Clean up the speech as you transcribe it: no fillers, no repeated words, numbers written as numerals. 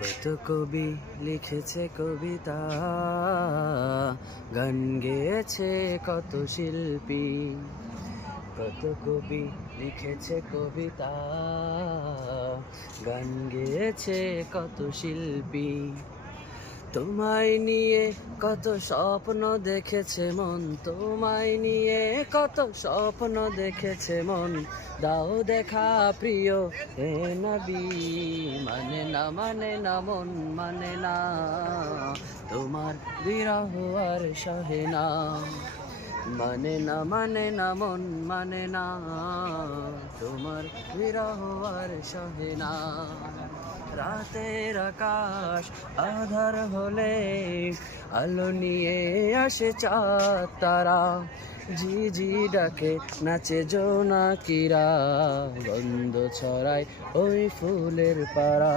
কত কবি লিখেছে কবিতা, গান গেয়েছে কত শিল্পী। কত কবি লিখেছে কবিতা, গান গেয়েছে কত শিল্পী। তোমায় নিয়ে কত স্বপ্ন দেখেছে মন, তোমায় নিয়ে কত স্বপ্ন দেখেছে মন। দাও দেখা প্রিয় হে নবী, মানে না মানে না মন মানে না, তোমার বিরহ আর সহে না। মানে না মানে না মন মানে না, তোমার বিরহ আর সহে না। রাতের আকাশ আধার হলে আলো নিয়ে আসে চাঁদ তারা। ঝিঝি ডাকে নাচে জোনাকিরা, গন্ধ ছড়ায় ওই ফুলের পাড়া।